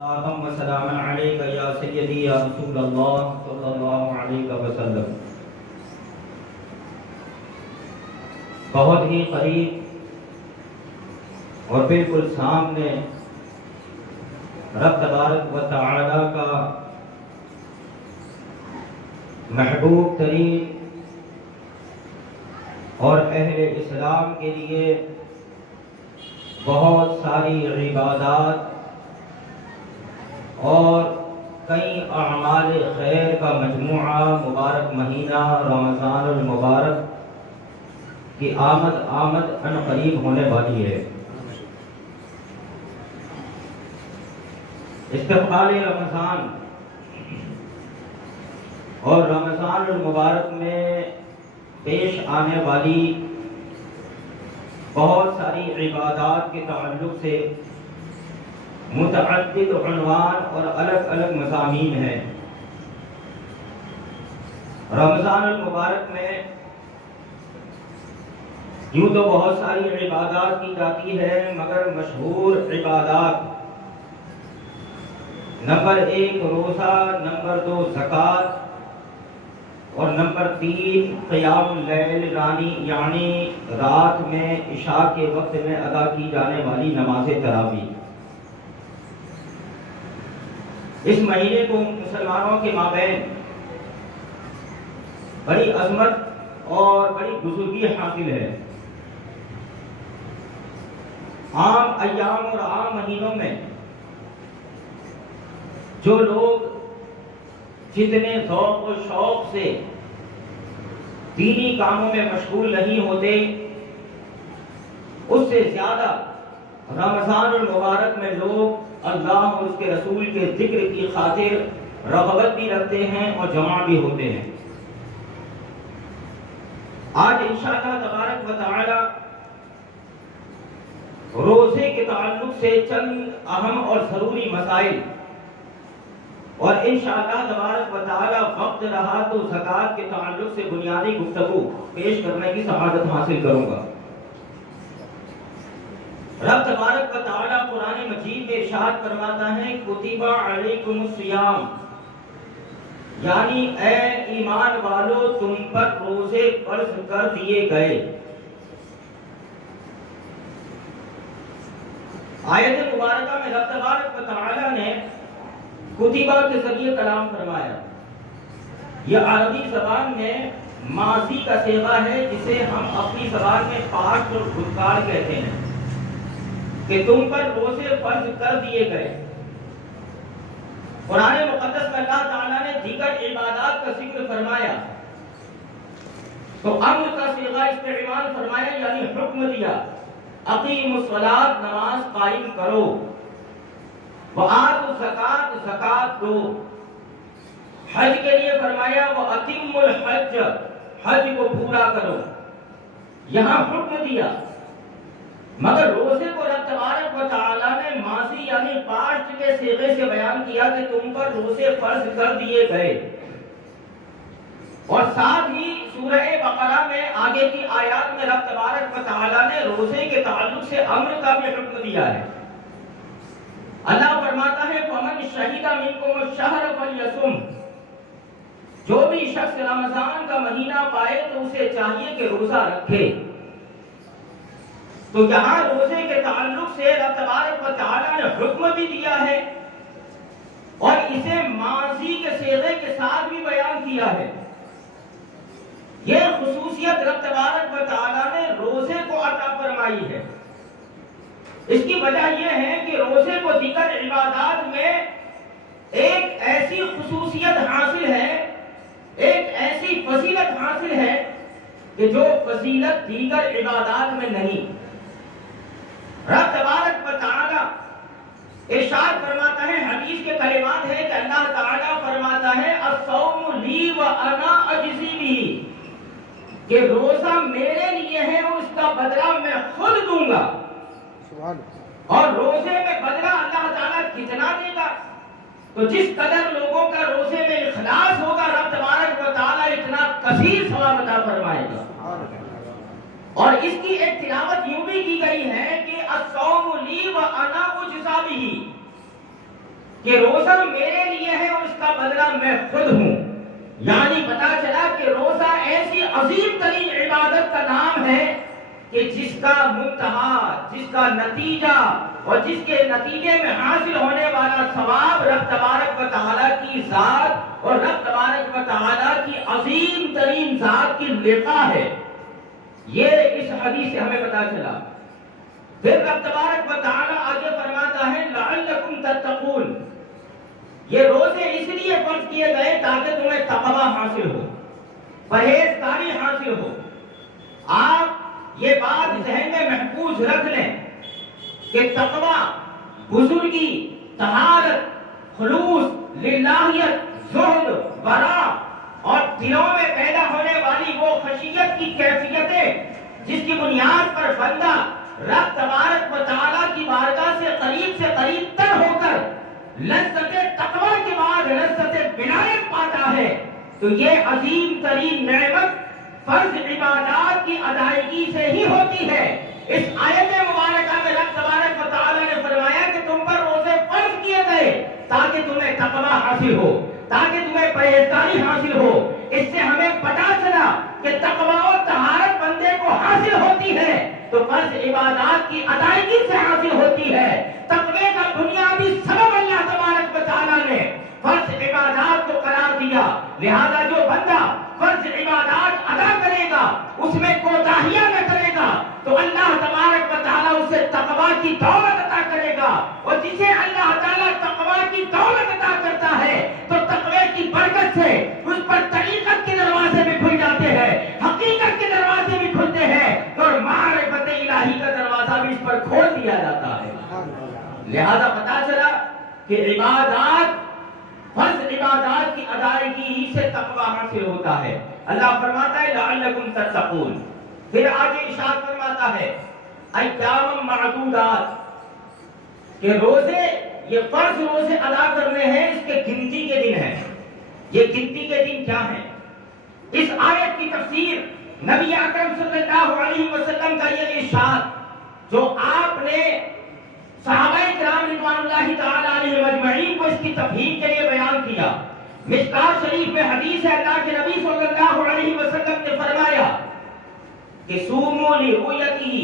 اللهم سلام علیک یا سیدی یا رسول اللہ صلی اللہ علیہ وسلم۔ بہت ہی قریب اور بالکل سامنے رب تبارک و تعالی کا محبوب ترین اور اہل اسلام کے لیے بہت ساری عبادات اور کئی اعمال خیر کا مجموعہ مبارک مہینہ رمضان المبارک کی آمد ان قریب ہونے والی ہے۔ استقبال رمضان اور رمضان المبارک میں پیش آنے والی بہت ساری عبادات کے تعلق سے متعدد عنوان اور الگ الگ مضامین ہیں۔ رمضان المبارک میں یوں تو بہت ساری عبادات کی جاتی ہے، مگر مشہور عبادات نمبر 1 روزہ، نمبر 2 زکوٰۃ اور نمبر 3 قیام اللیل یعنی رات میں عشاء کے وقت میں ادا کی جانے والی نماز تراویح۔ اس مہینے کو مسلمانوں کے مابین بڑی عظمت اور بڑی بزرگی حاصل ہے۔ عام ایام اور عام مہینوں میں جو لوگ جتنے ذوق و شوق سے دینی کاموں میں مشغول نہیں ہوتے، اس سے زیادہ رمضان المبارک میں لوگ اللہ اور اس کے رسول کے ذکر کی خاطر رغبت بھی رکھتے ہیں اور جمع بھی ہوتے ہیں۔ آج انشاءاللہ تبارک و تعالی روزے کے تعلق سے چند اہم اور ضروری مسائل اور انشاءاللہ تبارک و تعالی وقت رہا تو زکوٰۃ کے تعلق سے بنیادی گفتگو پیش کرنے کی سعادت حاصل کروں گا۔ رب تبارک و تعالی قرآن مجید میں ارشاد فرماتا ہے کتب علیکم الصیام، یعنی اے ایمان والو تم پر روزے فرض کر دیے گئے۔ آیت مبارکہ میں رب تبارک و تعالی نے کتبہ کے ذریعے کلام فرمایا۔ یہ عربی زبان میں ماضی کا صیغہ ہے، جسے ہم اپنی زبان میں پاسٹ اور بھوتکال کہتے ہیں، کہ تم پر روزے فرض کر دیے گئے۔ قرآن مقدس میں اللہ تعالیٰ نے دیگر عبادات کا ذکر فرمایا تو امر کا صیغہ استعمال فرمایا، یعنی حکم دیا اقیموا الصلاۃ، نماز قائم کرو، وآتوا الزکاۃ، زکات دو، حج کے لیے فرمایا واتموا الحج، حج کو پورا کرو۔ یہاں حکم دیا، مگر روزے کو رب تبارک و تعالی نے ماضی یعنی پاسٹ کے صیغے سے بیان کیا کہ تم پر روزے فرض کر دیے گئے۔ اور ساتھ ہی سورہ بقرہ میں آگے کی آیات میں رب تبارک و تعالی نے روزے کے تعلق سے امر کا بھی حکم دیا ہے۔ اللہ فرماتا ہے فَمَنْ شَهِدَ مِنْكُمُ الشَّهْرَ فَلْيَصُمْ، جو بھی شخص رمضان کا مہینہ پائے تو اسے چاہیے کہ روزہ رکھے۔ تو یہاں روزے کے تعلق سے رب تبارک و تعالی نے حکم بھی دیا ہے اور اسے ماضی کے صیغے کے ساتھ بھی بیان کیا ہے۔ یہ خصوصیت رب تبارک و تعالی نے روزے کو عطا فرمائی ہے۔ اس کی وجہ یہ ہے کہ روزے کو دیگر عبادات میں ایک ایسی خصوصیت حاصل ہے، ایک ایسی فضیلت حاصل ہے کہ جو فضیلت دیگر عبادات میں نہیں۔ رب تبارک و تعالی ارشاد فرماتا ہے، حدیث کے کلمات ہیں کہ اللہ تعالی فرماتا ہے الصوم لی وانا اجزی بہ، کہ روزہ میرے لیے ہے اور اس کا بدلہ میں خود دوں گا۔ اور روزے میں بدلہ اللہ تعالیٰ کتنا دے گا؟ تو جس قدر لوگوں کا روزے میں اخلاص ہوگا رب تبارک و تعالیٰ اتنا کثیر ثواب عطا فرمائے گا۔ اور اس کی ایک تلاوت یوں بھی کی گئی ہے کہ الصوم لی وانا اجزی بہ، کہ روزہ میرے لیے ہے اور اس کا بدلہ میں خود ہوں. یعنی پتا چلا کہ روزہ ایسی عظیم ترین عبادت کا نام ہے کہ جس کا منتہا، جس کا نتیجہ اور جس کے نتیجے میں حاصل ہونے والا ثواب رب تبارک و تعالیٰ کی ذات اور رب تبارک و تعالیٰ کی عظیم ترین ذات کی لقا ہے. یہ اس حدیث سے ہمیں پتا چلا. پھر رب تبارک و تعالیٰ آگے فرماتا ہے لعلکم تتقون. یہ روزے اس لیے فرض کیے گئے تاکہ تمہیں تقوی حاصل ہو، پرہیزگاری حاصل ہو. آپ یہ بات ذہن میں محفوظ رکھ لیں کہ تقوی، بزرگی، طہارت، خلوص، للہیت، زہد، ورع اور دلوں میں پیدا ہونے والی وہ خشیت کی کیفیتیں جس کی بنیاد پر بندہ رب تبارک و تعالیٰ کی بارگاہ سے قریب تر ہو کر لذت تقوی کے بعد لذت ولایت پاتا ہے، تو یہ عظیم ترین نعمت فرض عبادات کی ادائیگی سے ہی ہوتی ہے. اس آیت مبارکہ میں رب تبارک و تعالیٰ نے فرمایا کہ تم پر روزے فرض کیے گئے تاکہ تمہیں تقوی حاصل ہو، تاکہ تمہیں پرہیزگاری حاصل ہو. اس سے ہمیں پتا چلا کہ تقوی اور طہارت بندے کو حاصل ہوتی ہے تو فرض عبادات کی ادائیگی سے حاصل ہوتی ہے. تقوی کا بنیادی سبب اللہ تبارک و تعالیٰ نے فرض عبادات کو قرار دیا. لہذا جو بندہ فرض عبادات ادا کرے گا، اس میں کوتاہیاں نہ کرے گا، تو اللہ تبارک و تعالیٰ اسے تقوی کی دولت عطا کرے گا. اور جسے اللہ تعالیٰ تقوی کی دولت عطا کرتا ہے تو تقوی کی برکت سے اس پر طریقت کے دروازے بھی کھل جاتے ہیں، حقیقت کے دروازے بھی کھلتے ہیں اور معرفت الہی کا دروازہ بھی اس پر کھول دیا جاتا ہے. لہذا پتا چلا کہ عبادات، فرض عبادات کی ادائیگی سے تقوی حاصل ہوتا ہے. اللہ فرماتا ہے لعلکم تتقون. پھر آگے ارشاد فرماتا ہے ایام معدودات، کہ روزے، یہ فرض روزے ادا کرنے ہیں، اس کے گنتی کے دن ہیں. یہ گنتی کے دن کیا ہیں؟ اس آیت کی تفسیر نبی اکرم صلی اللہ علیہ وسلم کا یہ ارشاد جو آپ نے صحابہ کرام رضوان اللہ تعالی علیہ مجمعین کو اس کی تفہیم کے لیے بیان کیا. مشکوٰۃ شریف میں حدیث ہے، اللہ کے نبی صلی اللہ علیہ وسلم نے فرمایا کہ صوموا لرؤیتہ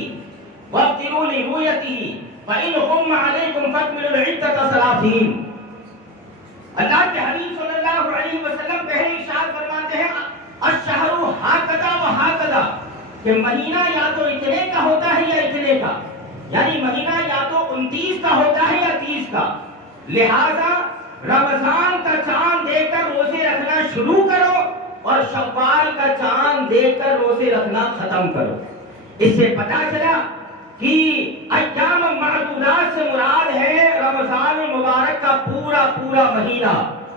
وافطروا لرؤیتہ فإن غم علیکم فاکملوا العدۃ 30. اللہ کے حبیب صلی اللہ علیہ وسلم پہلے ارشاد فرماتے ہیں الشہر ہکذا وہکذا، کہ مہینہ یا تو اتنے کا ہوتا ہے یا اتنے کا، یعنی مہینہ یا تو 29 کا ہوتا ہے یا 30 کا. لہذا رمضان کا چاند دیکھ کر روزے رکھنا شروع کرو اور شوال کا چاند دیکھ کر روزے رکھنا ختم کرو. اس سے پتا چلا کہ ایام معدودات سے مراد ہے رمضان المبارک کا پورا مہینہ.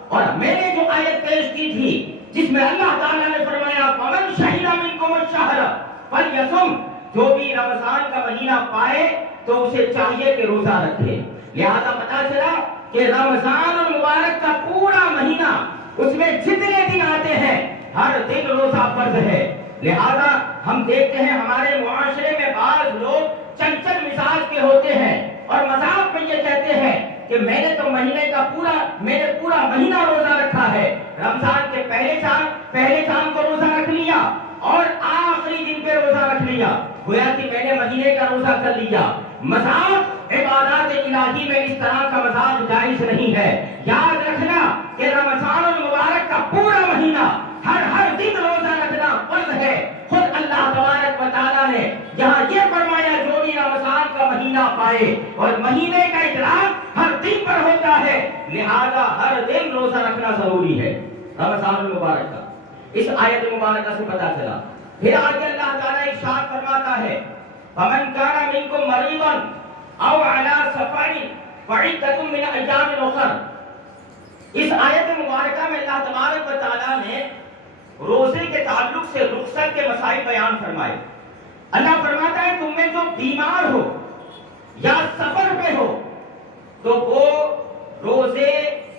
اور میں نے جو آیت پیش کی تھی جس میں اللہ تعالیٰ نے فرمایا فمن شہد منکم الشہر فلیصم، جو بھی رمضان کا مہینہ پائے تو اسے چاہیے کہ روزہ رکھے. لہذا پتا چلا کہ رمضان المبارک کا پورا مہینہ، اس میں جتنے دن آتے ہیں ہر دن روزہ فرض ہے. لہذا ہم دیکھتے ہیں ہمارے معاشرے میں بعض لوگ چنچل مزاج کے ہوتے ہیں اور مذاق میں یہ کہتے ہیں کہ میں نے تو میں نے پورا مہینہ روزہ رکھا ہے، رمضان کے پہلے چاند کو روزہ رکھ لیا اور آخری دن پہ روزہ رکھ لیا، گویا کہ میں نے مہینے کا روزہ کر لیا. مذاق عبادات الہی میں اس طرح کا مذاق جائز نہیں ہے. یاد رکھنا کہ رمضان المبارک کا پورا مہینہ ہر دن روزہ رکھنا فرض ہے. خود اللہ تبارک و تعالیٰ نے یہاں یہ فرمایا جو بھی رمضان کا مہینہ پائے، اور مہینے کا ادراک ہر دن پر ہوتا ہے، لہذا ہر دن روزہ رکھنا ضروری ہے رمضان المبارک کا. اس آیت مبارکہ سے پتا چلا. پھر آگے اللہ تعالیٰ ارشاد فرماتا ہے فمن کان منکم مریضا او علی سفر فعدۃ من ایام اخر. اس آیت مبارکہ میں اللہ تبارک و تعالیٰ نے روزے کے تعلق سے رخصت کے مسائل بیان فرمائے. اللہ فرماتا ہے تم میں جو بیمار ہو یا سفر پہ ہو تو وہ روزے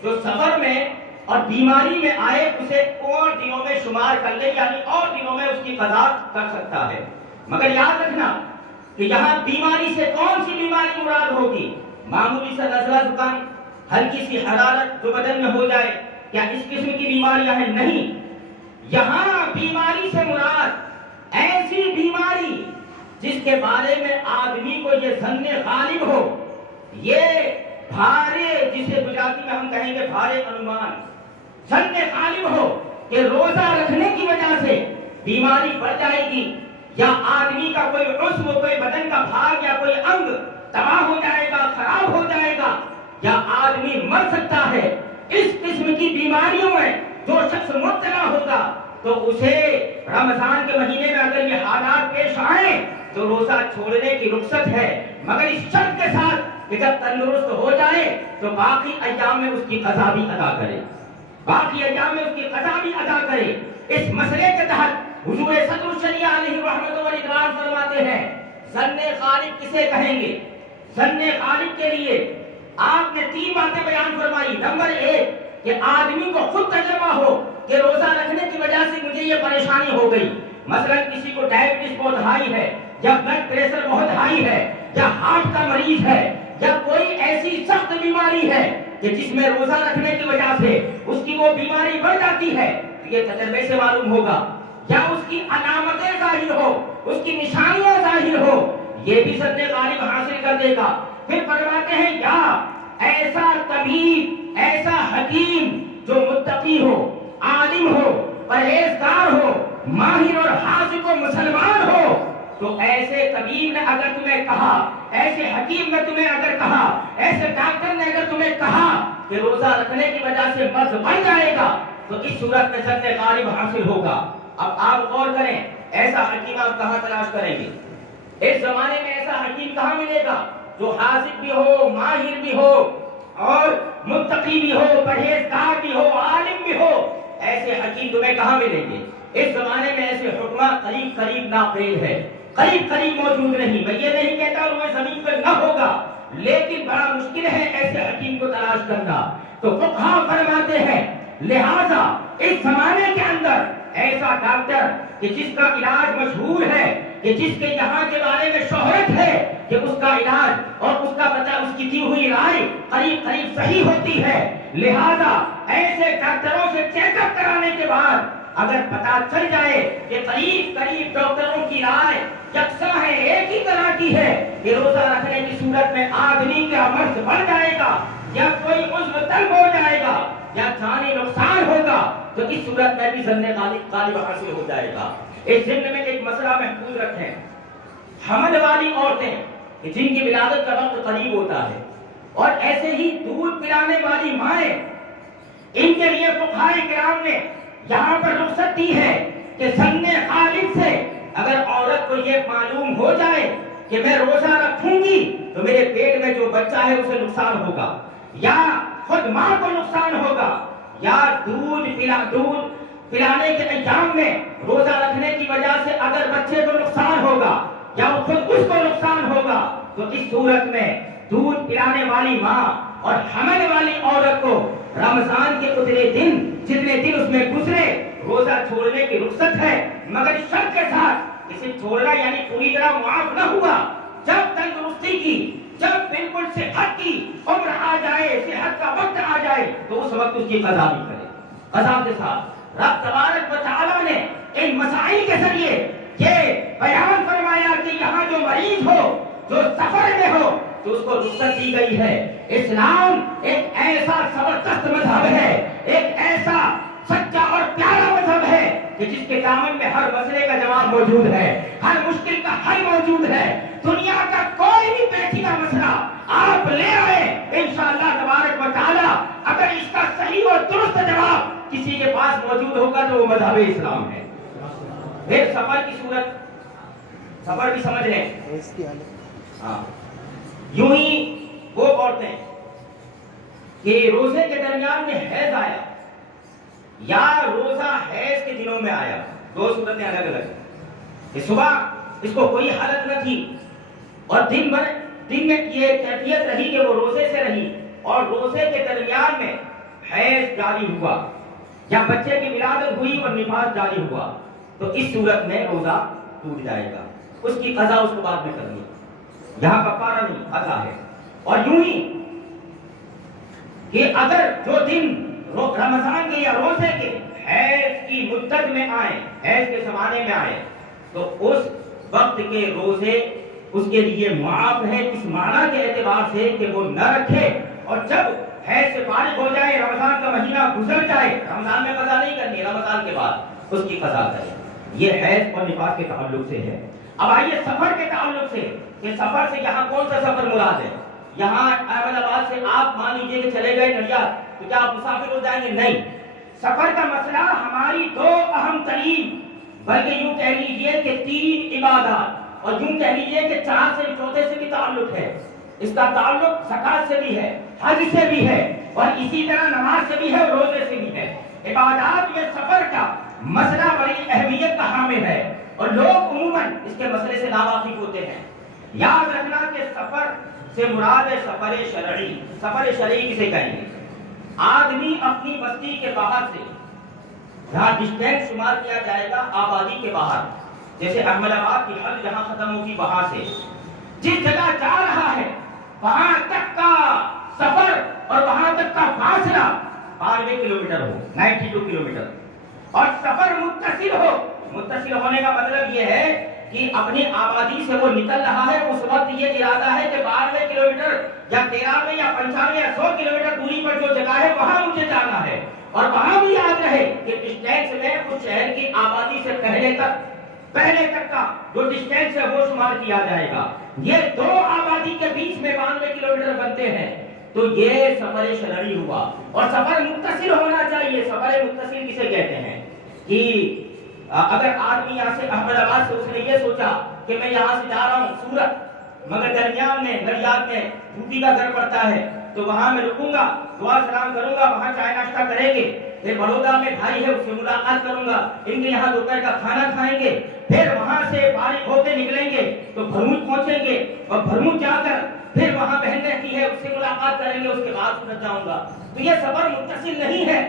جو سفر میں اور بیماری میں آئے اسے اور دنوں میں شمار کر لے، یعنی اور دنوں میں اس کی قضا کر سکتا ہے. مگر یاد رکھنا کہ یہاں بیماری سے کون سی بیماری مراد ہوگی؟ معمولی سا نزلہ زکام ہلکی سی حرارت جو بدن میں ہو جائے، کیا اس قسم کی بیماریاں ہیں؟ نہیں، یہاں بیماری سے مراد ایسی بیماری جس کے بارے میں آدمی کو یہ ظن غالب ہو، یہ بھارے، جسے گجراتی میں ہم کہیں گے بھارے انومان، ظن غالب ہو کہ روزہ رکھنے کی وجہ سے بیماری بڑھ جائے گی، یا آدمی کا کوئی عضو، کوئی بدن کا بھاگ یا کوئی انگ تباہ ہو جائے گا، خراب ہو جائے گا، یا آدمی مر سکتا ہے، اس قسم کی بیماریوں میں جو شخص مبتلا ہوگا تو اسے رمضان کے مہینے میں اگر یہ حالات پیش آئیں تو روزہ چھوڑنے کی رخصت ہے، مگر اس شرط کے ساتھ کہ جب تندرست ہو جائے تو باقی ایام میں اس کی قضا بھی ادا کرے، باقی ایام میں اس کی قضا بھی ادا کرے۔ اس مسئلے کے تحت حضور صدر الشریعہ علیہ رحمت و اکرام فرماتے ہیں، ظن غالب کسے کہیں گے؟ ظن غالب کے لیے آپ نے 3 باتیں بیان فرمائی۔ نمبر 1 کہ آدمی کو خود تجربہ ہو کہ روزہ رکھنے کی وجہ سے مجھے یہ پریشانی ہو گئی، مثلا کسی کو ڈائبٹیز بہت ہائی ہے، یا بلڈ پریشر بہت ہائی ہے، یا ہارٹ کا مریض ہے، یا کوئی ایسی سخت بیماری ہے کہ جس میں روزہ رکھنے کی وجہ سے اس کی وہ بیماری بڑھ جاتی ہے، تو یہ تجربے سے معلوم ہوگا، یا اس کی علامتیں ظاہر ہو، اس کی نشانیاں ظاہر ہو، یہ بھی ظن غالب حاصل کر دے گا۔ پھر فرماتے ہیں یا ایسا طبیب، ایسا حکیم جو متقی ہو، عالم ہو، پرہیزگار ہو، ماہر اور حاذق و مسلمان ہو، تو ایسے طبیب نے اگر تمہیں کہا، ایسے حکیم نے تمہیں اگر کہا، ایسے ڈاکٹر نے اگر تمہیں کہا کہ روزہ رکھنے کی وجہ سے مرض بڑھ جائے گا، تو اس صورت میں ظن غالب حاصل ہوگا۔ اب آپ غور کریں، ایسا حکیم آپ کہاں تلاش کریں گے؟ اس زمانے میں ایسا حکیم کہاں ملے گا جو حاذق بھی ہو، ماہر بھی ہو، اور متقی بھی ہو، پرہیزگار بھی ہو، عالم بھی ہو؟ ایسے حکیم تمہیں کہاں ملیں گے؟ اس زمانے میں ایسے حکماں قریب قریب ناپید ہے، قریب قریب موجود نہیں۔ میں یہ نہیں کہتا روئے زمین پر نہ ہوگا، لیکن بڑا مشکل ہے ایسے حکیم کو تلاش کرنا۔ تو فقہا فرماتے ہیں لہذا اس زمانے کے اندر ایسا ڈاکٹر کہ جس کا علاج مشہور ہے، کہ جس کے یہاں کے بارے میں شہرت ہے کہ اس کا علاج اور اس کا اس کی دی ہوئی رائے قریب قریب صحیح ہوتی ہے، لہذا ایسے ڈاکٹروں سے چیک اپ کرانے کے بعد اگر پتا چل جائے کہ قریب قریب ڈاکٹروں کی رائے یکساں ہے، ایک ہی طرح کی ہے کہ روزہ رکھنے کی صورت میں آدمی کا مرض بڑھ جائے گا، یا کوئی عضو تنگ ہو جائے گا، یا جانی نقصان ہوگا، تو اس صورت میں بھی ظن غالب حاصل ہو جائے گا۔ اس ضمن میں ایک مسئلہ محفوظ رکھیں، حمل والی عورتیں جن کی ولادت کا وقت قریب ہوتا ہے، اور ایسے ہی دودھ پلانے والی مائیں، ان کے لیے فقہائے کرام نے یہاں پر رخصت دی ہے کہ ظن غالب سے اگر عورت کو یہ معلوم ہو جائے کہ میں روزہ رکھوں گی تو میرے پیٹ میں جو بچہ ہے اسے نقصان ہوگا، یا خود ماں کو نقصان ہوگا، یا دودھ پلانے کے ایام میں روزہ رکھنے کی وجہ سے اگر بچے کو نقصان ہوگا یا خود اس کو نقصان ہوگا، تو اس صورت میں دودھ پلانے والی ماں اور حمل والی عورت کو رمضان کے اتنے دن جتنے دن اس میں گزرے روزہ چھوڑنے کی رخصت ہے، مگر اس شرط کے ساتھ اسے چھوڑنا یعنی پوری طرح معاف نہ ہوا، جب تندرستی کی، جب بالکل صحت کی عمر آ جائے، صحت کا وقت آ جائے تو اس وقت اس کی قضا بھی کرے۔ قضا کے ساتھ رب تبارک و تعالیٰ نے ان مسائل کے ذریعے یہ بیان فرمایا کہ یہاں جو مریض ہو، جو سفر میں ہو، تو اس کو رخصت دی گئی ہے۔ اسلام ایک ایسا زبردست مذہب ہے، ایک ایسا سچا اور پیارا مذہب ہے کہ جس کے دامن میں ہر مسئلے کا جواب موجود ہے، ہر مشکل کا حل موجود ہے۔ دنیا کا کوئی بھی پیچیدہ مسئلہ آپ لے آئے، انشاءاللہ تبارک و تعالی اگر اس کا صحیح اور درست جواب کسی کے پاس موجود ہوگا تو وہ مذہب اسلام ہے۔ پھر سفر کی صورت، سفر بھی سمجھ لیں، یوں ہی وہ عورتیں کہ روزے کے درمیان میں حیض آیا یا روزہ حیض کے دنوں میں آیا، دو صورتیں الگ الگ ہیں، کہ صبح اس کو کوئی حالت نہ تھی اور دن میں یہ کیفیت رہی کہ وہ روزے سے رہی، اور روزے کے درمیان میں حیض جاری ہوا یا بچے کی ولادت ہوئی اور نفاس جاری ہوا، تو اس صورت میں روزہ ٹوٹ جائے گا، اس کی قضا اس کو بعد میں کرنی ہے، یہاں کفارہ نہیں قضا ہے۔ اور یوں ہی کہ اگر جو دن رمضان کے یا روزے کے حیض کی مدت میں آئے، حیض کے زمانے میں آئے، تو اس وقت کے روزے اس کے لیے معاف ہے، اس معنی کے اعتبار سے کہ وہ نہ رکھے، اور جب حیض سے فارغ ہو جائے، رمضان کا مہینہ گزر جائے، رمضان میں قضا نہیں کرنی، رمضان کے بعد اس کی قضا کرے۔ یہ حیض اور نفاس کے تعلق سے ہے۔ اب آئیے سفر کے تعلق سے، کہ سفر سے یہاں کون سا سفر مراد ہے؟ یہاں احمد آباد سے آپ مان لیجیے کہ چلے گئے نڈیا، تو کیا آپ مسافر ہو جائیں گے؟ نہیں۔ سفر کا مسئلہ ہماری دو اہم ترین، بلکہ یوں کہہ لیجیے کہ 3 عبادات، اور یوں کہہ لیجیے کہ 4 سے چوتھے سے بھی تعلق ہے۔ اس کا تعلق زکات سے بھی ہے، حج سے بھی ہے، اور اسی طرح نماز سے بھی ہے، اور روزے سے بھی ہے۔ عبادات میں سفر کا مسئلہ بڑی اہمیت کا حامل ہے، اور لوگ عموماً اس کے مسئلے سے ناواقف ہوتے ہیں۔ یاد رکھنا کہ سفر سے مراد ہے سفر شرعی۔ سفر شرعی کسے کہیں گے؟ آدمی اپنی بستی کے باہر سے، جہاں ڈسٹینس شمار کیا جائے گا آبادی کے باہر، جیسے احمد آباد کی حد جہاں ختم ہوگی وہاں سے جس جگہ جا رہا ہے، وہاں تک کا سفر اور وہاں تک کا فاصلہ 92 کلومیٹر ہو، 92 کلومیٹر، اور سفر متصل ہو۔ متصل ہونے کا مطلب یہ ہے کہ اپنی آبادی سے وہ نکل رہا ہے، اس وقت یہ ارادہ ہے کہ 92 کلومیٹر یا 93 یا 95 یا 100 کلومیٹر دوری پر جو جگہ ہے وہاں مجھے جانا ہے، اور وہاں بھی یاد رہے کہ ڈسٹینس میں اس شہر کی آبادی سے پہلے تک کا جو ڈسٹینس ہے وہ شمار کیا جائے گا۔ یہ دو آبادی کے بیچ میں 92 کلومیٹر بنتے ہیں، تو یہ سفر شرعی ہوا۔ اور سفر متصل ہونا چاہیے۔ سفر متصل کسے کہتے ہیں؟ کہ اگر آدمی یہاں سے احمد آباد سے اس نے یہ سوچا کہ میں یہاں سے جا رہا ہوں سورت، مگر درمیان میں نڑیاد میں پھوپھی کا گھر پڑتا ہے، تو وہاں میں رکوں گا، دعا سلام کروں گا، وہاں چائے ناشتہ کریں گے، پھر بڑودہ میں بھائی ہے اس سے ملاقات کروں گا، ان کے یہاں دوپہر کا کھانا کھائیں گے، پھر وہاں سے فارغ ہو کے نکلیں گے تو بھرموت پہنچیں گے، اور بھرموت جا کر پھر وہاں بہن رہتی ہے اس سے ملاقات کریں گے، اس کے بعد سورت جاؤں گا۔ تو یہ سفر متصل نہیں ہے۔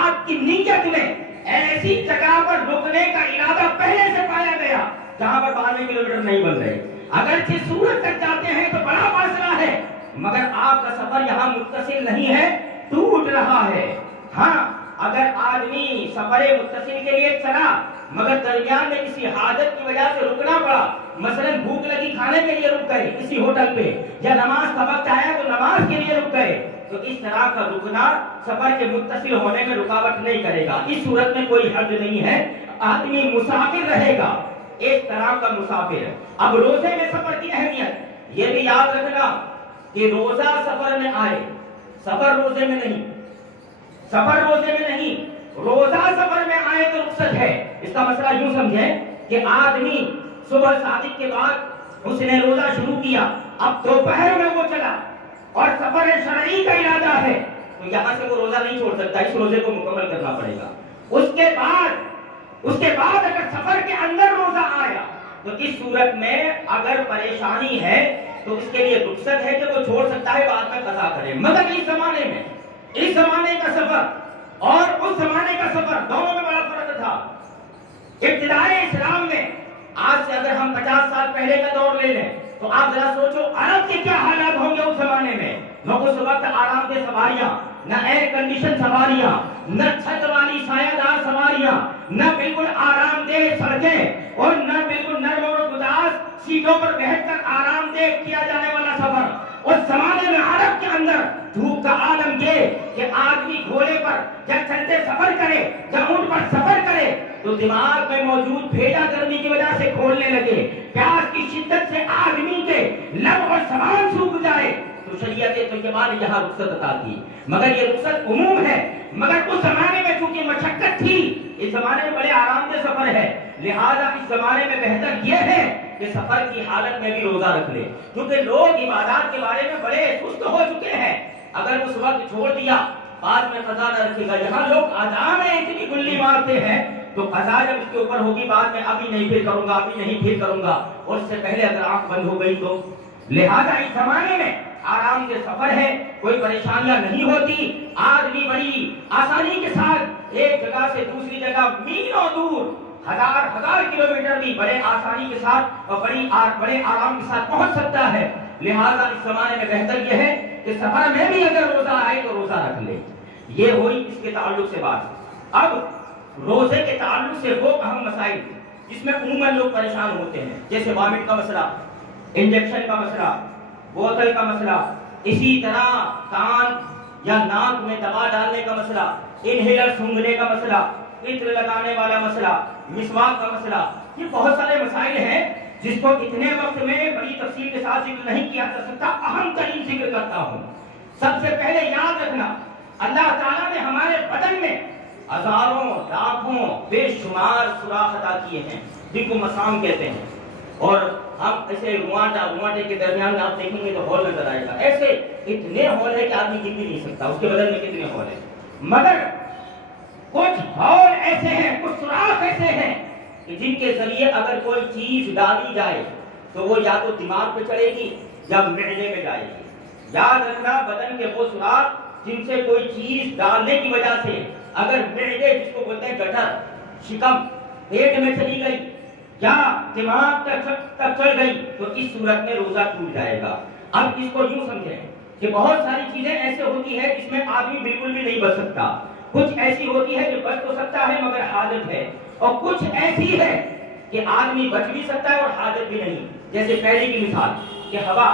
آپ کی نیت میں ایسی جگہ پر رکنے کا ارادہ پہلے سے پایا گیا جہاں پر 92 کلومیٹر نہیں بن رہے، اگرچہ سورت تک جاتے ہیں تو بڑا فاصلہ ہے، مگر آپ کا سفر یہاں متصل نہیں ہے، ٹوٹ رہا ہے۔ ہاں، اگر آدمی سفر متصل کے لیے چلا مگر درمیان میں کسی حاجت کی وجہ سے رکنا پڑا، مثلا بھوک لگی کھانے کے لیے رک گئے کسی ہوٹل پہ، یا نماز کا وقت آیا تو نماز کے لیے رک گئے، تو اس طرح کا رکنا سفر کے متصل ہونے میں رکاوٹ نہیں کرے گا۔ اس صورت میں کوئی حرج نہیں ہے، آدمی مسافر رہے گا، ایک طرح کا مسافر۔ اب روزے میں سفر کی اہمیت یہ بھی یاد رکھنا کہ روزہ سفر میں آئے، سفر روزے میں نہیں، سفر روزے میں نہیں، روزہ سفر میں آئے تو رخصت ہے۔ اس کا مسئلہ یوں سمجھیں کہ آدمی صبح صادق کے بعد اس نے روزہ شروع کیا، اب دوپہر میں وہ چلا اور سفر شرعی کا ارادہ ہے، تو یہاں سے وہ روزہ نہیں چھوڑ سکتا، اس روزے کو مکمل کرنا پڑے گا۔ اس کے بعد اگر سفر کے اندر روزہ آیا تو اس صورت میں اگر پریشانی ہے تو اس کے لیے رخصت ہے کہ وہ چھوڑ سکتا ہے، بعد میں قضا کرے۔ مگر اس زمانے کا سفر اور اس زمانے کا سفر دونوں میں بڑا فرق تھا۔ ابتدائے اسلام میں، آج سے اگر ہم 50 سال پہلے کا دور لے لیں تو آپ ذرا سوچو عرب کے کیا حالات ہوں گے اس زمانے میں۔ لوگ اس وقت آرام دہ سواریاں، نہ ایئر کنڈیشن سواریاں، نہ چھت والی سایہ دار سواریاں، نہ بالکل آرام دہ سڑکیں، اور نہ بالکل نرم اور گداز سیٹوں پر بیٹھ کر آرام دہ کیا جانے والا سفر۔ اس زمانے میں عرب کے اندر دھوپ کا عالم یہ کہ آدمی گھوڑے پر یا چلتے سفر کرے یا اونٹ پر سفر کرے تو دماغ میں موجود بھیجا گرمی کی وجہ سے کھولنے لگے، پیاس کی شدت سے آدمی کے لب اور زبان سوکھ جائے، تو شریعت طیبہ نے یہاں رخصت عطا کی۔ مگر یہ رخصت عموم ہے، مگر اس زمانے میں چونکہ مشقت تھی، اس زمانے میں بڑے آرام دہ سفر ہے، لہذا اس زمانے میں بہتر یہ ہے کہ سفر کی حالت میں بھی روزہ رکھ لے، کیونکہ لوگ عبادات کے بارے میں بڑے سست ہو چکے ہیں۔ اگر اس وقت چھوڑ دیا بعد میں قضا نہ رکھے گا۔ یہاں لوگ اذان میں اتنی گلی مارتے ہیں تو قضا جب اس کے اوپر ہوگی بعد میں ابھی نہیں پھر کروں گا، ابھی نہیں پھر کروں گا، اور اس سے پہلے اگر آنکھ بند ہو گئی تو۔ لہذا اس زمانے میں آرام سے سفر ہے، کوئی پریشانیاں نہیں ہوتی، آدمی بڑی آسانی کے ساتھ ایک جگہ سے دوسری جگہ میلوں دور، ہزار کلومیٹر بھی بڑے آسانی کے ساتھ اور بڑے آرام کے ساتھ پہنچ سکتا ہے۔ لہذا اس زمانے میں بہتر یہ ہے کہ سفر میں بھی اگر روزہ آئے تو روزہ رکھ لے. یہ ہوئی اس کے تعلق سے بات. اب روزے کے تعلق سے وہ اہم مسائل جس میں عموماً لوگ پریشان ہوتے ہیں، جیسے وامٹ کا مسئلہ، انجیکشن کا مسئلہ، بوتل کا مسئلہ، اسی طرح کان یا ناک میں دوا ڈالنے کا مسئلہ، انہیلر سونگھنے کا مسئلہ، عطر لگانے والا مسئلہ، مسواک کا مسئلہ. یہ بہت سارے مسائل ہیں جس کو اتنے وقت میں بڑی تفصیل کے ساتھ ذکر نہیں کیا جا سکتا. اہم ترین ذکر کرتا ہوں. سب سے پہلے یاد رکھنا، اللہ تعالیٰ نے ہمارے بدن میں ہزاروں لاکھوں بے شمار سوراخ عطا کیے ہیں جن کو مسام کہتے ہیں. اور ہم ایسے روانٹے کے درمیان آپ دیکھیں گے تو ہال نظر آئے گا. ایسے اتنے ہال ہے کہ آدمی گن بھی نہیں سکتا اس کے بدن میں کتنے ہال ہیں. مگر کچھ ہال ایسے ہیں، کچھ سوراخ ایسے ہیں کہ جن کے ذریعے اگر کوئی چیز ڈالی جائے تو وہ یا تو دماغ پہ چڑھے گی یا معدے میں جائے گی. یاد رکھنا، بدن کے وہ سوراخ جن سے کوئی چیز ڈالنے کی وجہ سے اگر معدے، جس کو بولتے ہیں گٹر، شکم، پیٹ میں چلی گئی یا دماغ تک چڑھ گئی تو اس صورت میں روزہ ٹوٹ جائے گا. اب اس کو یوں سمجھیں کہ بہت ساری چیزیں ایسے ہوتی ہے جس میں آدمی بالکل بھی نہیں بچ سکتا. کچھ ایسی ہوتی ہے کہ بچ تو سکتا ہے مگر حاجت ہے، اور کچھ ایسی ہے کہ آدمی بچ بھی سکتا ہے اور حاجت بھی نہیں. جیسے پہلے کی مثال کہ ہوا،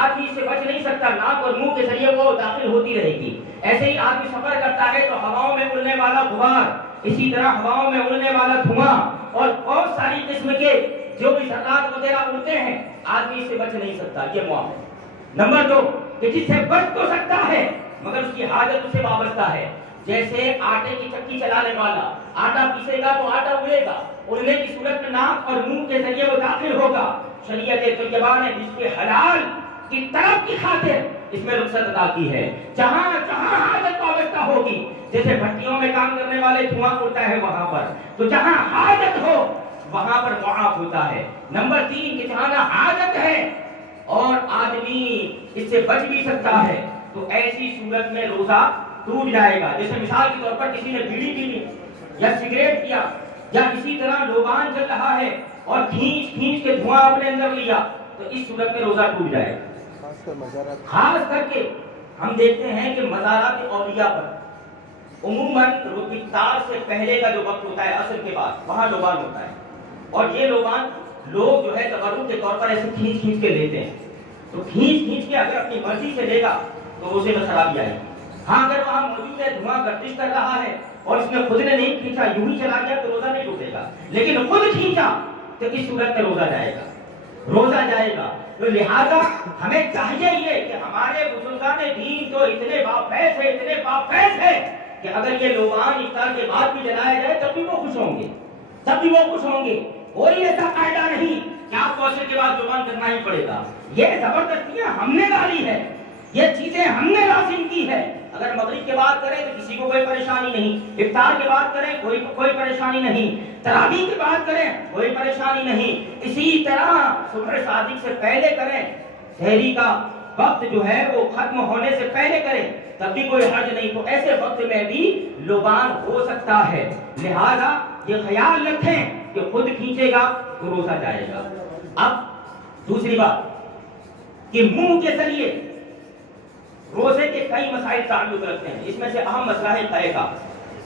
آدمی سے بچ نہیں سکتا، ناک اور منہ کے ذریعے وہ داخل ہوتی رہے گی. ایسے ہی آدمی سفر کرتا ہے تو ہواؤں میں اڑنے والا غبار، اسی طرح ہواؤں میں اڑنے والا دھواں اور بہت ساری قسم کے جو بھی ذرات وغیرہ اڑتے ہیں، آدمی سے بچ نہیں سکتا. یہ معاملہ. نمبر 2 کہ جس سے بچ تو سکتا ہے مگر اس کی حاجت اس سے وابستہ ہے. جیسے آٹے کی چکی چلانے والا آٹا پیسے گا تو آٹا اڑے گا، اڑنے کی صورت میں ناک اور منہ کے ذریعے وہ داخل ہوگا. شریعت طیبہ نے اس کے حلال کی طرف کی خاطر اس میں رخصت عطا کی ہے. جہاں جہاں حاجت وابستہ ہوگی، جیسے بھٹیوں میں کام کرنے والے دھواں اڑتا ہے وہاں پر، تو جہاں حاجت ہو وہاں پر معاف ہوتا ہے. نمبر 3 کہ جہاں حاجت ہے اور آدمی اس سے بچ بھی سکتا ہے تو ایسی صورت میں روزہ ٹوٹ جائے گا. جیسے مثال کے طور پر کسی نے بیڑی پی لی یا سگریٹ پیا یا اسی طرح لوبان چل رہا ہے اور کھینچ کے دھواں اپنے اندر لیا تو اس صورت میں روزہ ٹوٹ جائے گا. خاص کر کے ہم دیکھتے ہیں کہ مزارات اولیاء پر عموماً افطار سے پہلے کا جو وقت ہوتا ہے عصر کے بعد، وہاں لوبان ہوتا ہے. اور یہ لوبان لوگ جو ہے تبرک کے طور پر ایسے کھینچ کے لیتے ہیں. تو کھینچ کے اگر اپنی مرضی سے لے گا تو روزے میں خرابی آئے گی. ہاں اگر وہاں موجود ہے، دھواں گردش کر رہا ہے اور اس میں خود نے نہیں کھینچا، یوں ہی چلا گیا تو روزہ نہیں ٹوٹے گا. لیکن خود کھینچا تو اس صورت میں روزہ جائے گا. تو لہذا ہمیں چاہیے یہ کہ ہمارے بزرگان دین تو اتنے باپیس ہے کہ اگر یہ لوبان افطار کے بعد بھی جلایا جائے تب بھی وہ خوش ہوں گے. کوئی ایسا قاعدہ نہیں کہ آپ کو عصر کے بعد لوبان کرنا ہی پڑے گا. یہ زبردستیاں ہم نے ڈالی ہے، یہ چیزیں ہم نے لازم کی ہے. اگر مغرب کے بعد کریں تو کسی کو کوئی پریشانی نہیں، افطار کے بعد کریں کوئی پریشانی نہیں، تراویح کے بعد کریں کوئی پریشانی نہیں، اسی طرح صبح صادق سے پہلے کریں، سحری کا وقت جو ہے وہ ختم ہونے سے پہلے کریں تب بھی کوئی حرج نہیں. تو ایسے وقت میں بھی لوبان ہو سکتا ہے. لہذا یہ خیال رکھیں کہ خود کھینچے گا تو روزہ جائے گا. اب دوسری بات کہ منہ کے ذریعے روزے کے کئی مسائل تعلق رکھتے ہیں. اس میں سے اہم مسئلہ ہے قے کا.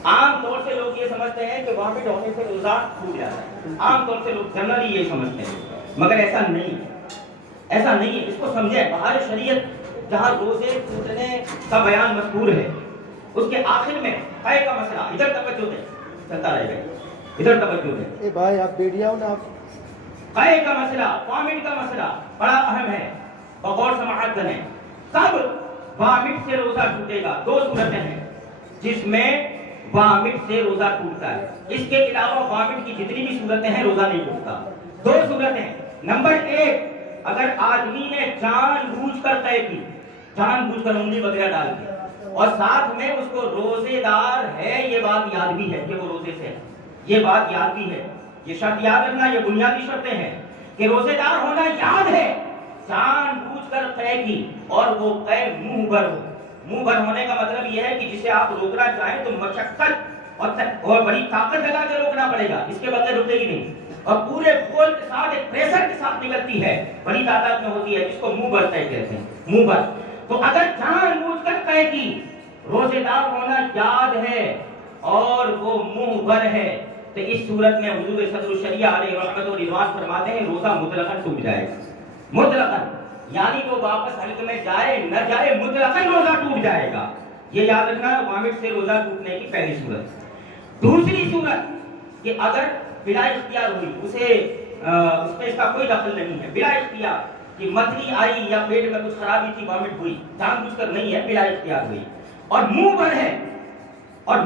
عام طور سے لوگ یہ سمجھتے ہیں کہ وامٹ ہونے سے روزہ ٹوٹ جاتا ہے. عام طور سے لوگ جنرلی یہ سمجھتے ہیں مگر ایسا نہیں ہے. اس کو سمجھیں. بہار شریعت جہاں روزے ٹوٹنے کا بیان مذکور ہے اس کے آخر میں قے کا مسئلہ، ادھر توجہ دیں، چلتا رہے گا، ادھر توجہ دیں. اے بھائی آپ بیٹھ جاؤ نا. قے کا مسئلہ، وامٹ کا مسئلہ بڑا اہم ہے. بغور سماعت کریں. کب وامٹ سے روزہ ٹوٹے گا؟ 2 صورتیں ہیں جس میں وامٹ سے روزہ ٹوٹتا ہے. اس کے علاوہ وامٹ کی جتنی بھی صورتیں ہیں روزہ نہیں ٹوٹتا. 2 صورتیں. نمبر 1 اگر آدمی نے جان بوجھ کر قے کی، جان بوجھ کر انگلی وغیرہ ڈال دی اور ساتھ میں اس کو روزے دار ہے یہ بات یاد بھی ہے کہ وہ روزے سے ہے، یہ بات یاد بھی ہے. یہ شرط یاد رکھنا، یہ بنیادی شرطیں ہیں کہ روزے دار ہونا یاد ہے، جان بوجھ کر قے کی اور وہ قے منہ بھر ہو. منہ بھر ہونے کا مطلب یہ ہے کہ جسے آپ روکنا چاہیں تو مشقت اور بڑی طاقت لگا کے روکنا پڑے گا، اس کے بغیر رکے گی نہیں. اور پورے بول کے ساتھ ایک پریشر کے ساتھ نکلتی ہے، بڑی تعداد میں ہوتی ہے، جس کو منہ بھر کہتے ہیں، منہ بھر. تو اگر جان بوجھ کر کہے کہ روزے دار ہونا یاد ہے اور وہ منہ بھر ہے، تو اس صورت میں حضور صدر الشریعہ علیہ رحمت و رضوان فرماتے ہیں روزہ مطلقاً ٹوٹ جائے گا. مطلقاً یعنی وہ واپس حلق میں جائے نہ جائے مطلقاً روزہ ٹوٹ جائے گا. یہ یاد رکھنا وامٹ سے روزہ ٹوٹنے کی پہلی صورت. دوسری صورت کہ اگر بلا اختیار ہوئی، اسے اس میں اس کا کوئی دخل نہیں ہے، بلا اختیار کہ متلی آئی یا پیٹ میں کچھ خرابی تھی وامٹ ہوئی، جان بوجھ کر نہیں ہے، بلا اختیار ہوئی، اور منہ بھر ہے، اور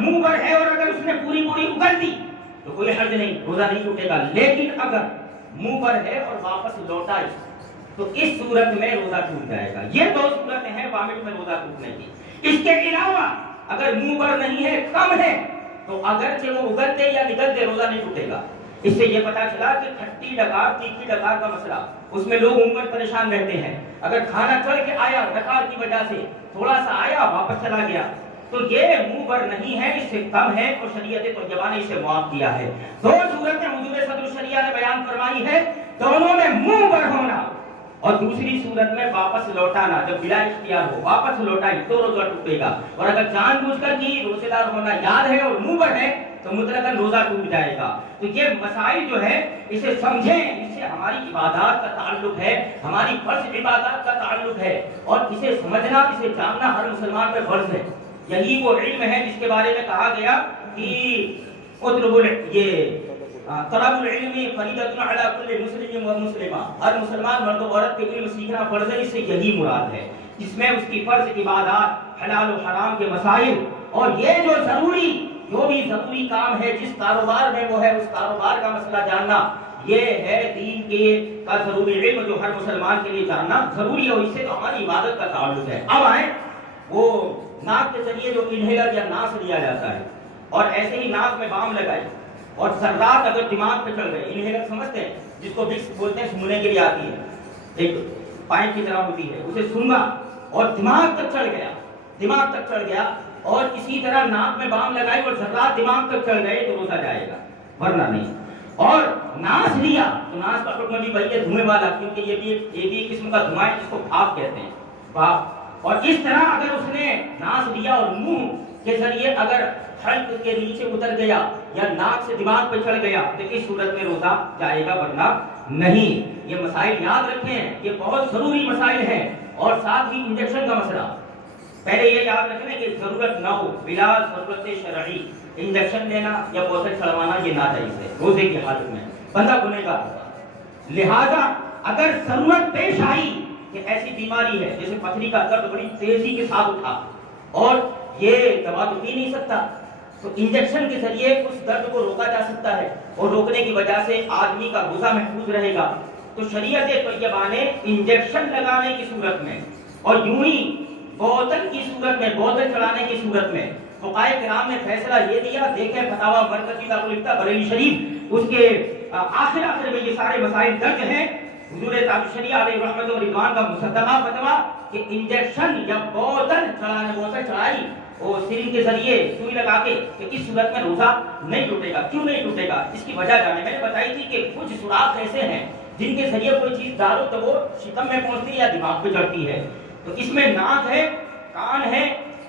اگر اس نے پوری اگل دی تو کوئی حرج نہیں، روزہ نہیں ٹوٹے گا. لیکن اگر منہ پر ہے اور واپس لوٹائی تو اس صورت میں روزہ ٹوٹ جائے گا. یہ دو صورتیں ہیں وامٹ میں روزہ ٹوٹنے کی. اس کے علاوہ اگر منہ پر نہیں ہے، کم ہے، تو اگرچہ وہ اگلتے یا نکلتے روزہ نہیں ٹوٹے گا. اس سے یہ پتا چلا کہ کھٹی ڈکار تیکھی ڈکار کا مسئلہ، اس میں لوگ عموماً پریشان رہتے ہیں. اگر کھانا چڑھ کے آیا ڈکار کی وجہ سے، تھوڑا سا آیا واپس چلا گیا، تو یہ منہ پر نہیں ہے، اس سے کم ہے، اور شریعت طیبہ نے اسے معاف کیا ہے. دو صورتیں حضور صدر الشریعہ نے بیان فرمائی ہے، دونوں میں منہ پر ہونا اور دوسری صورت میں واپس لوٹانا. جب بلا اختیار ہو واپس لوٹائی تو روزہ ٹوٹے گا، اور اگر جان بوجھ کر کی روزے دار ہونا یاد ہے اور منہ پر ہے تو مطلقاً روزہ ٹوٹ جائے گا. تو یہ مسائل جو ہے اسے سمجھیں، اس سے ہماری عبادات کا تعلق ہے، ہماری فرض عبادات کا تعلق ہے، اور اسے سمجھنا، اسے جاننا ہر مسلمان پر فرض ہے. یہی وہ علم ہے جس کے بارے میں کہا گیا کہ طلب العلم فریضۃ علی کل مسلم و مسلمہ، ہر مسلمان مرد و عورت کے علم سیکھنا فرض ہے. اس سے یہی مراد ہے جس میں اس کی فرض عبادات، حلال و حرام کے مسائل، اور یہ جو بھی ضروری کام ہے جس کاروبار میں وہ ہے اس کاروبار کا مسئلہ جاننا، یہ ہے دین کا ضروری علم جو ہر مسلمان کے لیے جاننا ضروری ہے. اور اس سے تو ہماری عبادت کا تعلق ہے. اب آئیں وہ ناک کے ذریعے جو انہیلر یا ناس لیا جاتا ہے، اور ایسے ہی ناک میں بام لگائی اور ذرات اگر دماغ پہ چڑھ گئے، انہیلر سمجھتے ہیں جس کو وکس بولتے ہیں، سونگنے کے لیے آتی ہے، ایک پائپ کی طرح ہوتی ہے، اسے سونگا اور دماغ تک چڑھ گیا اور اسی طرح ناک میں بام لگائی اور ذرات دماغ تک چڑھ گئے تو روزہ جائے گا، ورنہ نہیں. اور ناس لیا تو ناس کا حکم بھی وہی ہے، دھوئیں والا، کیونکہ یہ بھی ایک قسم کا دھواں ہے جس کو بھاپ کہتے ہیں، بھاپ. اور اس طرح اگر اس نے ناس لیا اور منہ کے ذریعے اگر حلق کے نیچے اتر گیا یا ناک سے دماغ پہ چڑھ گیا تو اس صورت میں روزہ جائے گا، ورنہ نہیں. یہ مسائل یاد رکھیں، یہ بہت ضروری مسائل ہیں. اور ساتھ ہی انجیکشن کا مسئلہ، پہلے یہ یاد رکھیں کہ ضرورت نہ ہو بلا ضرورت شرعی انجیکشن لینا یا بوتل چڑھوانا یہ ناجائز ہے روزے کی حالت میں، بندہ گنہگار ہوگا. لہذا اگر ضرورت پیش آئی کہ ایسی بیماری ہے جیسے پتھری کا درد بڑی تیزی کے ساتھ اٹھا اور یہ دوا تو پی نہیں سکتا، تو انجیکشن کے ذریعے اس درد کو روکا جا سکتا ہے، اور روکنے کی وجہ سے آدمی کا غذا محفوظ رہے گا. تو شریعت طیبہ نے انجیکشن لگانے کی صورت میں اور یوں ہی بوتل کی صورت میں، بوتل چڑھانے کی صورت میں فقہائے کرام نے فیصلہ یہ دیا. دیکھیں فتاوی مرکزی دارالفتہ بریلی شریف، اس کے آخر میں یہ سارے مسائل درج ہیں. حضور تاج الشریعہ علیہ رحمت و رضوان کا مصدقہ فتویٰ کہ انجیکشن یا بوتل چڑھائی وہ سرنج کے ذریعے سوئی لگا کے کہ اس صورت میں روزہ نہیں ٹوٹے گا. کیوں نہیں ٹوٹے گا؟ اس کی وجہ جانے میں نے بتائی تھی کہ کچھ سوراخ ایسے ہیں جن کے ذریعے کوئی چیز ڈالو تو وہ شکم میں پہنچتی ہے یا دماغ پہ چڑھتی ہے. تو اس میں ناک ہے، کان ہے،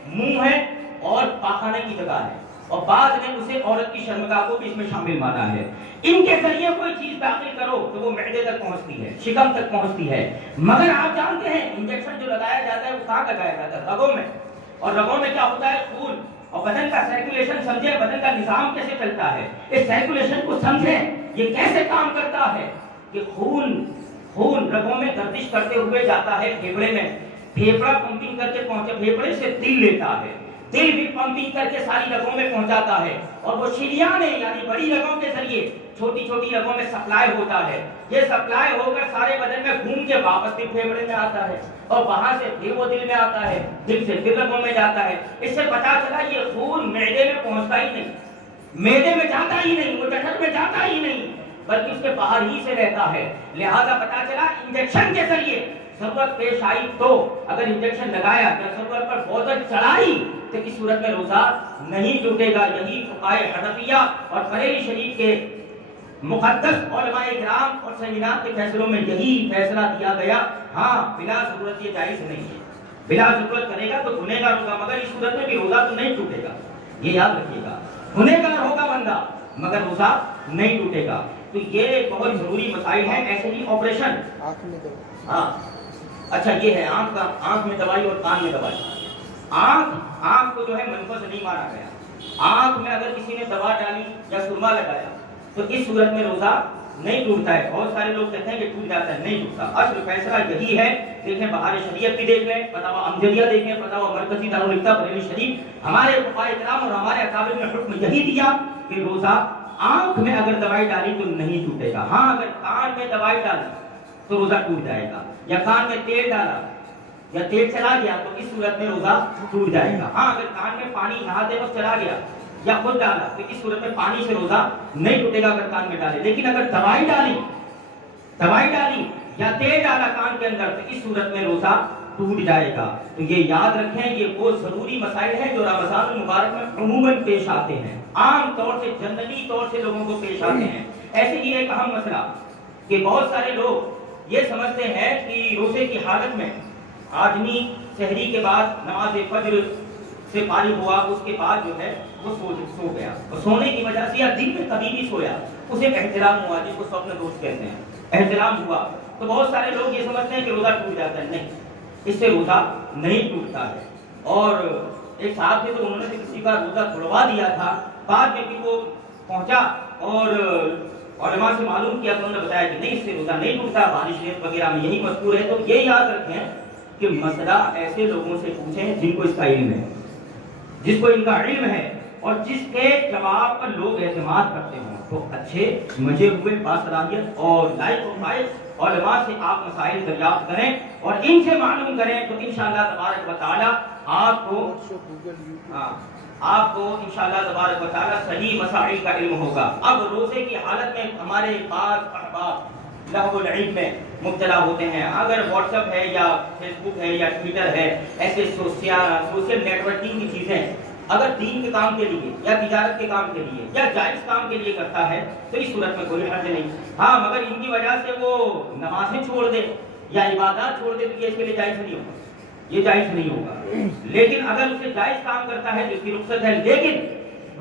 منہ ہے اور پاخانے کی جگہ ہے، اور بعض نے اسے عورت کی شرمگاہ کو بھی اس میں شامل مانا ہے. ان کے ذریعے کوئی چیز داخل کرو تو وہ معدے تک پہنچتی ہے، شکم تک پہنچتی ہے. مگر آپ جانتے ہیں انجیکشن جو لگایا جاتا ہے وہ کہاں لگایا جاتا ہے؟ رگوں میں. اور رگوں میں کیا ہوتا ہے؟ خون. اور بدن کا سرکولیشن سمجھیں، بدن کا نظام کیسے چلتا ہے، اس سرکولیشن کو سمجھیں یہ کیسے کام کرتا ہے کہ خون رگوں میں گردش کرتے ہوئے جاتا ہے پھیپڑے میں، پھیپڑا پمپنگ کر کے پہنچے، پھیپڑے سے دل لیتا ہے، دل بھی پمپنگ کر کے ساری رگوں میں پہنچاتا ہے، اور وہ شریانیں یعنی بڑی رگوں کے ذریعے چھوٹی چھوٹی رگوں میں سپلائی ہوتا ہے. یہ سپلائی ہو کر سارے بدن میں گھوم کے واپس پھر پھیپڑے میں آتا ہے، اور وہاں سے پھر وہ دل میں آتا ہے، دل سے پھر رگوں میں جاتا ہے. اس سے پتا چلا یہ خون معدے میں پہنچتا ہی نہیں، معدے میں جاتا ہی نہیں، وہ جٹھر میں جاتا ہی نہیں، بلکہ اس کے باہر ہی سے رہتا ہے. لہذا پتا چلا انجیکشن کے ذریعے ضرورت پیش آئی تو اگر انجیکشن لگایا یا ضرورت پر بوتل چڑھائی تو اس صورت میں روزہ نہیں ٹوٹے گا. یہی فقہائے حنفیہ اور بریلی شریف کے مقدس علماء کرام اور سیمینار کے فیصلوں میں یہی فیصلہ دیا گیا، ہاں بلا ضرورت یہ جائز نہیں ہے، بلا ضرورت کرے گا تو گنہگار ہوگا، مگر اس صورت میں بھی روزہ تو نہیں ٹوٹے گا، یہ یاد رکھیے گا، گنہگار ہوگا بندہ مگر روزہ نہیں ٹوٹے گا۔ تو یہ بہت ضروری مسائل ہیں۔ ایسے ہی آپریشن، ہاں اچھا یہ ہے آنکھ میں دوائی اور کان میں دوائی۔ آنکھ کو جو ہے منفذ نہیں مارا گیا، آنکھ میں اگر کسی نے دوا ڈالی یا سرما لگایا تو اس صورت میں روزہ نہیں ٹوٹتا ہے۔ بہت سارے لوگ کہتے ہیں کہ ٹوٹ جاتا ہے، نہیں ٹوٹتا۔ اصل فیصلہ یہی ہے، دیکھیں بہار شریعت بھی دیکھ لیں، فتاوی امجدیہ دیکھیں، فتاوی مرکزی دارالفتہ بریلوی شریف، ہمارے فقہائے کرام اور ہمارے اکابر نے حکم یہی دیا کہ روزہ آنکھ میں اگر دوائی ڈالی تو نہیں ٹوٹے گا، ہاں اگر کان میں دوائی ڈالی تو روزہ ٹوٹ جائے گا، یا کان میں تیل ڈالا یا تیل چلا گیا تو اس صورت میں روزہ ٹوٹ جائے گا۔ ہاں اگر کان میں پانی نہاتے وقت چلا گیا یا خود ڈالا تو اس صورت میں پانی سے روزہ نہیں ٹوٹے گا اگر کان میں ڈالے، لیکن اگر دوائی ڈالی یا تیل ڈالا کان کے اندر تو اس صورت میں روزہ ٹوٹ جائے گا۔ تو یہ یاد رکھیں، یہ وہ ضروری مسائل ہیں جو رمضان المبارک میں عموماً پیش آتے ہیں، عام طور سے جنرلی طور سے لوگوں کو پیش آتے ہیں۔ ایسے ہی ایک اہم مسئلہ کہ بہت سارے لوگ یہ سمجھتے ہیں کہ روزے کی حالت میں آدمی سحری کے بعد نماز فجر سے فارغ ہوا، اس کے بعد جو ہے وہ سو گیا، اور سونے کی وجہ سے یا دن میں کبھی بھی سویا، اسے احتلام ہوا، جس کو سوپن دوش کہتے ہیں، احتلام ہوا، تو بہت سارے لوگ یہ سمجھتے ہیں کہ روزہ ٹوٹ جاتا ہے۔ نہیں، اس سے روزہ نہیں ٹوٹتا ہے۔ اور ایک صاحب تھے تو انہوں نے کسی کا روزہ چھڑوا دیا تھا، بعد میں پھر وہ پہنچا اور علماء سے معلوم کیا تو انہوں نے بتایا کہ نہیں، اس سے روزہ نہیں ٹوٹتا، بارش شریعت وغیرہ میں یہی مذکور ہے۔ تو یہ یاد رکھیں کہ مسئلہ ایسے لوگوں سے پوچھیں جن کو اس کا علم ہے، جس کو ان کا علم ہے اور جس کے جواب پر لوگ اعتماد کرتے ہوں، تو اچھے مجھے ہوئے باصلاحیت اور لائق و فائق علماء سے آپ مسائل دریافت کریں اور ان سے معلوم کریں، تو انشاءاللہ تبارک و تعالی آپ کو انشاءاللہ تبارک و تعالی صحیح مسائل کا علم ہوگا۔ اب روزے کی حالت میں ہمارے بعض احباب لہو العلم میں مبتلا ہوتے ہیں، اگر واٹس ایپ ہے یا فیس بک ہے یا ٹویٹر ہے، ایسے سوشل نیٹ ورکنگ کی چیزیں اگر دین کے کام کے لیے یا تجارت کے کام کے لیے یا جائز کام کے لیے کرتا ہے تو اس صورت میں کوئی حرج نہیں، ہاں مگر ان کی وجہ سے وہ نمازیں چھوڑ دے یا عبادات چھوڑ دے تو یہ اس کے لیے جائز نہیں ہوگا، یہ جائز نہیں ہوگا۔ لیکن اگر اسے جائز کام کرتا ہے تو اس کی رخصت ہے، لیکن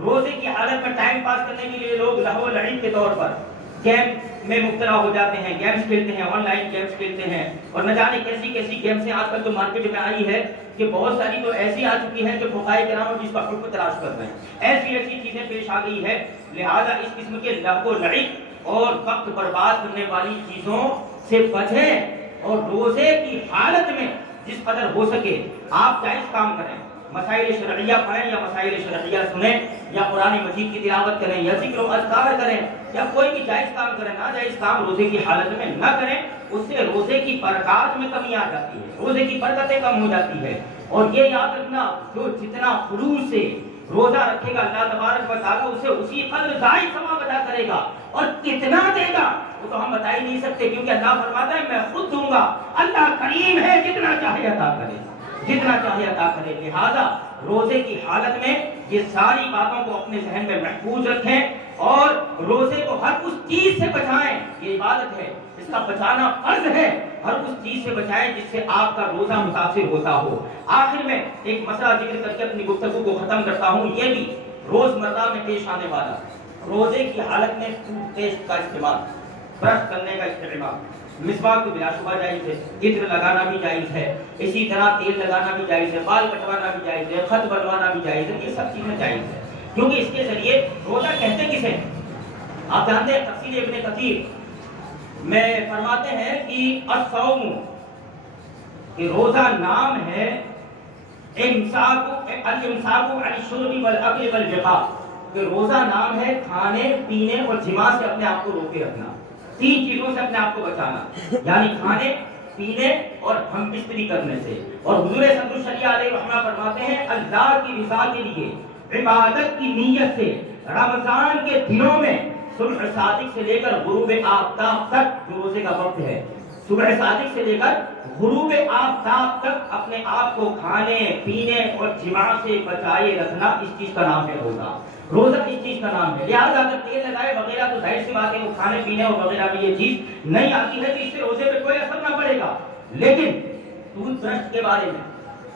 روزے کی حالت میں ٹائم پاس کرنے کے لیے لوگ لہو لعب کے طور پر گیم میں مبتلا ہو جاتے ہیں، گیمز کھیلتے ہیں، آن لائن گیمز کھیلتے ہیں، اور نہ جانے کیسی گیمز ہیں آج کل تو مارکیٹ میں آئی ہے کہ بہت ساری تو ایسی آ چکی ہیں جو فقہائے کرام جس کا حکم تلاش کر رہے ہیں، ایسی چیزیں پیش آ گئی ہے، لہذا اس قسم کے لہو لعب اور وقت برباد کرنے والی چیزوں سے بچیں اور روزے کی حالت میں جس قدر ہو سکے آپ جائز کام کریں، مسائل شرعیہ پڑھیں یا مسائل شرعیہ سنیں یا قرآن مجید کی تلاوت کریں یا ذکر و اذکار کریں یا کوئی بھی جائز کام کریں، ناجائز کام روزے کی حالت میں نہ کریں، اس سے روزے کی برکات میں کمی آ جاتی ہے، روزے کی برکتیں کم ہو جاتی ہے۔ اور یہ یاد رکھنا، جو جتنا خلوص سے روزہ رکھے گا اللہ تبارک و تعالیٰ اسے اسی قدر زائد ثواب ادا کرے گا، اور کتنا دے گا وہ تو ہم بتا ہی نہیں سکتے، کیونکہ اللہ فرماتا ہے میں خود دوں گا، اللہ کریم ہے، جتنا چاہے عطا کرے، جتنا چاہے عطا کرے۔ لہذا روزے کی حالت میں یہ ساری باتوں کو اپنے ذہن میں محفوظ رکھیں اور روزے کو ہر اس چیز سے بچائیں، یہ عبادت ہے، اس کا بچانا فرض ہے، ہر اس چیز سے بچائیں جس سے آپ کا روزہ متاثر ہوتا ہو۔ آخر میں ایک مسئلہ ذکر کر کے اپنی گفتگو کو ختم کرتا ہوں، یہ بھی روزمرہ میں پیش آنے والا روزے کی حالت میں ٹوتھ پیسٹ کا استعمال، برش کرنے کا استعمال، مسواک تو بلا شبہ جائز ہے، عطر لگانا بھی جائز ہے، اسی طرح تیل لگانا بھی جائز ہے، بال کٹوانا بھی جائز ہے، خط بنوانا بھی جائز ہے، یہ سب چیزیں جائز ہے، کیونکہ اس کے ذریعے روزہ کہتے کسے آپ جانتے ہیں، تفسیر ابن کثیر میں فرماتے ہیں کہ الصوم، کہ روزہ نام ہے الامساک عن الشرب والاکل والجماع، کہ روزہ نام ہے کھانے پینے اور جماع سے اپنے آپ کو روکے رکھنا، تین چیزوں سے اپنے آپ کو بچانا، یعنی کھانے پینے اور ہم بستری کرنے سے۔ اور حضور صلی اللہ علیہ وسلم فرماتے ہیں اللہ کی رضا کے لیے عبادت کی نیت سے رمضان کے دنوں میں صبح صادق سے لے کر غروب آفتاب تک جو روزے کا وقت ہے، صبح صادق سے لے کر غروب آفتاب تک اپنے آپ کو کھانے پینے اور جماع سے بچائے رکھنا، اس چیز کا نام ہے روزہ۔ روزہ اس چیز کا نام ہے. لہٰذا اگر تیل لگائے وغیرہ تو ظاہر سی بات ہے وہ کھانے پینے اور وغیرہ میں یہ چیز نہیں آتی ہے تو اس سے روزے پہ کوئی اثر نہ پڑے گا. لیکن ٹوتھ برش کے بارے میں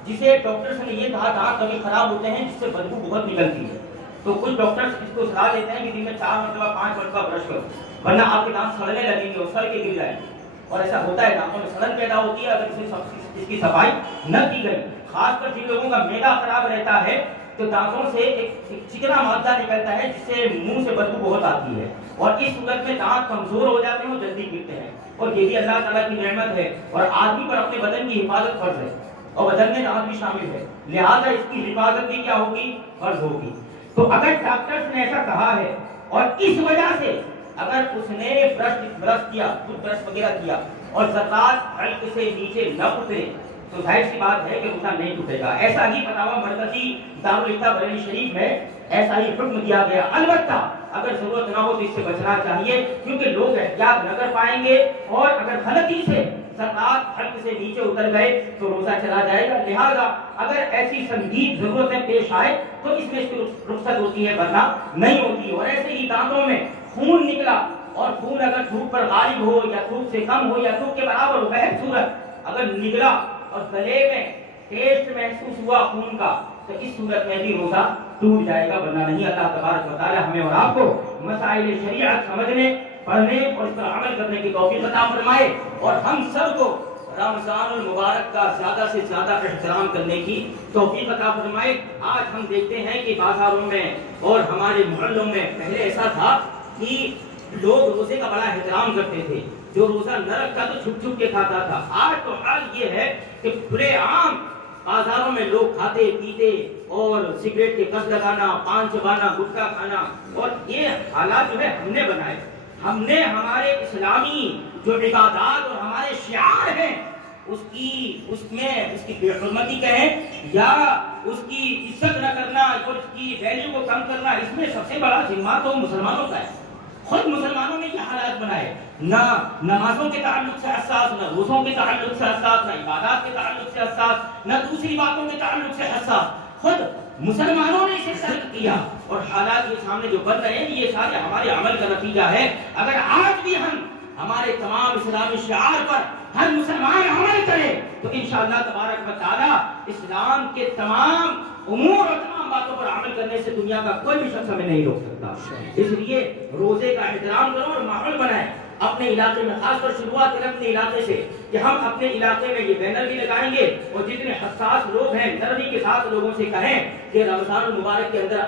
جسے ڈاکٹرز نے یہ کہا دانت کبھی خراب ہوتے ہیں جس سے بدبو بہت نکلتی ہے، تو کچھ ڈاکٹرز اس کو صلاح دیتے ہیں کہ دن میں 4 مرتبہ 5 مرتبہ برش کرو ورنہ آپ کے دانت سڑنے لگیں گے اور سڑ کے گر جائیں گے. اور ایسا ہوتا ہے، دانتوں میں سڑن پیدا ہوتی ہے اگر اس کی صفائی نہ کی گئی. خاص کر جن لوگوں کا معدہ خراب رہتا ہے تو دانتوں سے ایک چکنا مادہ نکلتا ہے جس سے منہ سے بدبو بہت آتی ہے، اور اس صورت میں دانت کمزور ہو جاتے ہیں اور جلدی گرتے ہیں. اور یہ بھی اللہ تعالیٰ کی نعمت ہے اور آدمی پر اپنے بدن کی حفاظت فرض ہے اور بدن میں دانت بھی شامل ہے، لہذا اس کی حفاظت بھی کیا ہوگی؟ فرض ہوگی. تو اگر ڈاکٹرز نے ایسا کہا ہے اور اس وجہ سے اگر اس نے برش کیا، ٹوتھ برش وغیرہ کیا اور ذرات حلق سے نیچے نہ اترے تو ظاہر سی بات ہے کہ روزہ نہیں ٹوٹے گا. ایسا ہی فتاویٰ مرکزی دارالفتہ بریلی شریف میں ایسا ہی حکم دیا گیا. البتہ اگر ضرورت نہ ہو تو اس سے بچنا چاہیے کیونکہ لوگ احتیاط نہ کر پائیں گے اور اگر غلطی سے ذرات حلق سے نیچے اتر گئے تو روزہ چلا جائے گا. لہذا اگر ایسی سنگین ضرورتیں پیش آئے تو اس میں اس کی رخصت ہوتی ہے ورنہ نہیں ہوتی. اور ایسے ہی دانتوں میں خون نکلا اور خون اگر دھوپ پر غالب ہو یا دھوپ سے کم ہو یا دھوپ کے برابر ہو، بہر صورت اگر نکلا اور گلے میں ٹیسٹ محسوس ہوا خون کا تو اس صورت میں بھی روزہ ٹوٹ جائے گا ورنہ نہیں. اللہ تبارک و تعالی ہمیں اور آپ کو مسائل شریعت سمجھنے، پڑھنے اور اس پر عمل کرنے کی توفیق عطا فرمائے اور ہم سب کو رمضان المبارک کا زیادہ سے زیادہ احترام کرنے کی توفیق عطا فرمائے. آج ہم دیکھتے ہیں کہ بازاروں میں اور ہمارے محلوں میں پہلے ایسا تھا کہ لوگ روزے کا بڑا احترام کرتے تھے، جو روزہ نہ رکھتا تو چھپ چھپ کے کھاتا تھا. آج تو حال یہ ہے کہ کھلے عام بازاروں میں لوگ کھاتے پیتے اور سگریٹ کے کس لگانا، پان چبانا، گٹکا کھانا، اور یہ حالات جو ہے ہم نے بنائے. ہم نے ہمارے اسلامی جو عبادات اور ہمارے شعار ہیں اس کی بے حرمتی کہیں یا اس کی عزت نہ کرنا اور اس کی ویلیو کو کم کرنا، اس میں سب سے بڑا ذمہ تو مسلمانوں کا ہے. خود مسلمانوں نے یہ حالات بنائے، نہ نمازوں کے تعلق سے حساس، نہ روزوں کے تعلق سے حساس، نہ عبادات کے تعلق سے حساس، نہ دوسری باتوں کے تعلق سے حساس. خود مسلمانوں نے اسے ترک کیا اور حالات یہ سامنے جو بن رہے ہیں یہ سارے ہمارے عمل کا نتیجہ ہے. اگر آج بھی ہم ہمارے تمام اسلامی شعار پر ہر مسلمان عمل کرے تو انشاءاللہ تبارک و تعالی اسلام کے تمام امور اور تمام باتوں پر عمل کرنے سے دنیا کا کوئی بھی شخص ہمیں نہیں روک سکتا. اس لیے روزے کا احترام کرو اور ماحول بنائیں اپنے علاقے میں، خاص کر شروعات کریں اپنے علاقے سے کہ ہم اپنے علاقے میں یہ بینر بھی لگائیں گے اور جتنے حساس لوگ ہیں نرمی کے ساتھ لوگوں سے کہیں کہ رمضان المبارک کے اندر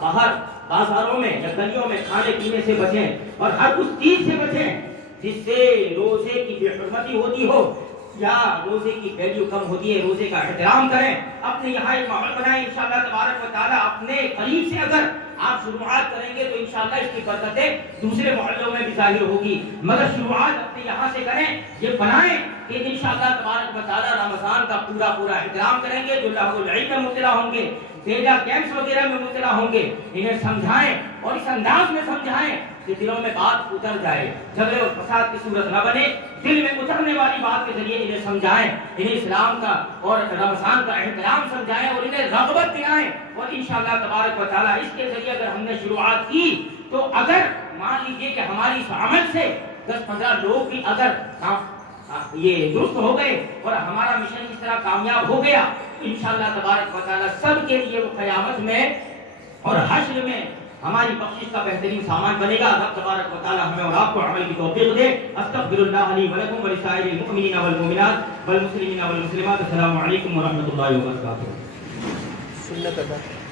باہر بازاروں میں یا گلیوں میں کھانے پینے سے بچیں اور ہر اس چیز سے بچیں جس سے روزے کی بے حرمتی ہوتی ہو یا روزے کی ویلیو کم ہوتی ہے. روزے کا احترام کریں، اپنے یہاں ایک ماحول بنائیں. انشاءاللہ تبارک و تعالی اپنے قریب سے اگر آپ شروعات کریں گے تو انشاءاللہ اس کی برکتیں دوسرے محلوں میں بھی ظاہر ہوگی. مگر شروعات اپنے یہاں سے کریں، یہ بنائیں کہ انشاءاللہ تبارک و تعالی رمضان کا پورا احترام کریں گے. جو لہو العید میں مبتلا ہوں گے، ڈیجا گیمز وغیرہ میں مبتلا ہوں گے، انہیں سمجھائیں اور اس انداز میں سمجھائیں کہ دلوں میں بات اتر جائے، جھگڑے اور فساد کی صورت نہ بنے. دل میں اترنے والی بات کے ذریعے انہیں سمجھائیں، انہیں اسلام کا اور رمضان کا احترام سمجھائیں اور انہیں رغبت دلائیں. اور انشاءاللہ تبارک و تعالی اس کے ذریعے اگر ہم نے شروعات کی تو اگر مان لیجیے کہ ہماری اس عمل سے 10-15 لوگ بھی اگر یہ درست ہو گئے اور ہمارا مشن اس طرح کامیاب ہو گیا تو انشاءاللہ تبارک و تعالی سب کے لیے وہ قیامت میں اور حشر میں ہماری بخشش کا بہترین سامان بنے گا. رب تبارک و تعالی ہمیں اور آپ کو عمل کی توفیق دے. استغفر اللہ لی ولکم ولسائر المؤمنین والمؤمنات والمسلمین والمسلمات. السلام علیکم ورحمۃ اللہ وبرکاتہ.